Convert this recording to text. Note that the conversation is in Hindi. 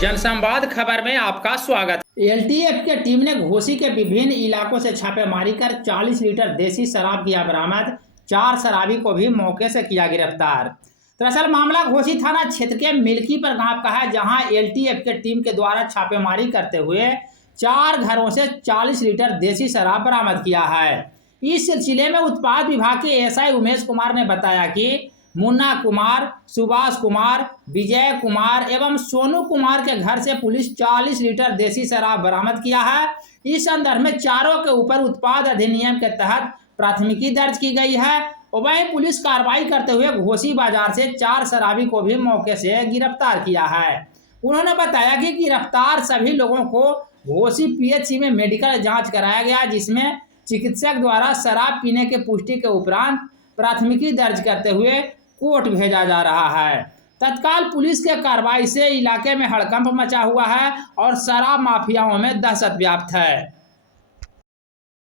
जनसंवाद खबर में आपका स्वागत। एलटीएफ की टीम ने घोसी के विभिन्न इलाकों से छापेमारी कर 40 लीटर देसी शराब किया बरामद। 4 शराबी को भी मौके से किया गिरफ्तार। दरअसल मामला घोसी थाना क्षेत्र के मिल्कीपुर गांव का है, जहां एलटीएफ की टीम के द्वारा छापेमारी करते हुए 4 घरों से 40 लीटर देसी शराब बरामद किया है। इस सिलसिले में उत्पाद विभाग के एसआई उमेश कुमार ने बताया कि मुन्ना कुमार, सुभाष कुमार, विजय कुमार एवं सोनू कुमार के घर से पुलिस 40 लीटर देसी शराब बरामद किया है। इस संदर्भ में चारों के ऊपर उत्पाद अधिनियम के तहत प्राथमिकी दर्ज की गई है। वहीं पुलिस कार्रवाई करते हुए घोसी बाजार से 4 शराबी को भी मौके से गिरफ्तार किया है। उन्होंने बताया कि गिरफ्तार सभी लोगों को घोसी पीएचसी में मेडिकल जाँच कराया गया, जिसमें चिकित्सक द्वारा शराब पीने के पुष्टि के उपरांत प्राथमिकी दर्ज करते हुए कोर्ट भेजा जा रहा है। तत्काल पुलिस के कार्रवाई से इलाके में हड़कंप मचा हुआ है और शराब माफियाओं में दहशत व्याप्त है।